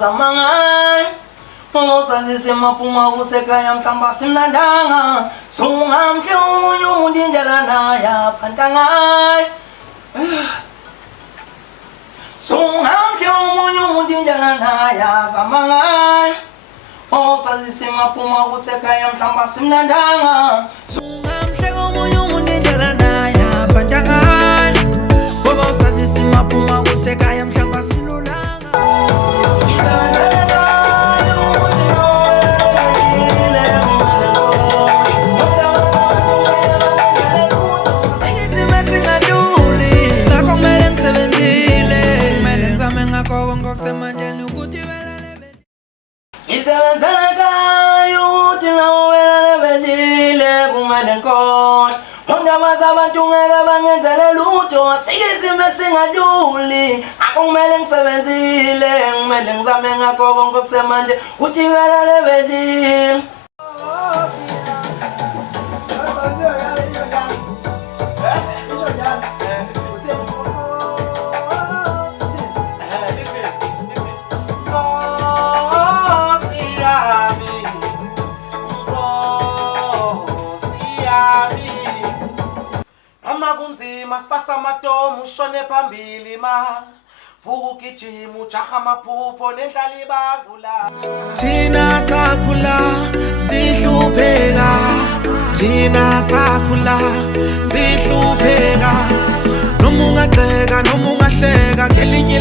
zamangai Mosazise mapuma kusekaya mhlamba simnandanga Sungamhle umunye umuntu indlela naya phantangai Sungamhle umunye umuntu indlela naya zamangai Mosazise mapuma kusekaya mhlamba simnandanga Sungamhle umunye umuntu indlela naya phantangai Mosazise mapuma kusekaya mhlamba simnandanga Abantu ngeke bangenzele lutho sikizime singaduli akumele ngisebenzile ngimele ngizame ngakho konke okusemandle uthi welele bedini Masipasa matomu ushone phambili ma vuka ugijima ujaha amaphupho nendlala ibangula Thina sakhula sihlupheka Thina sakhula sihlupheka noma ungagxeka noma ungahleka ngelinye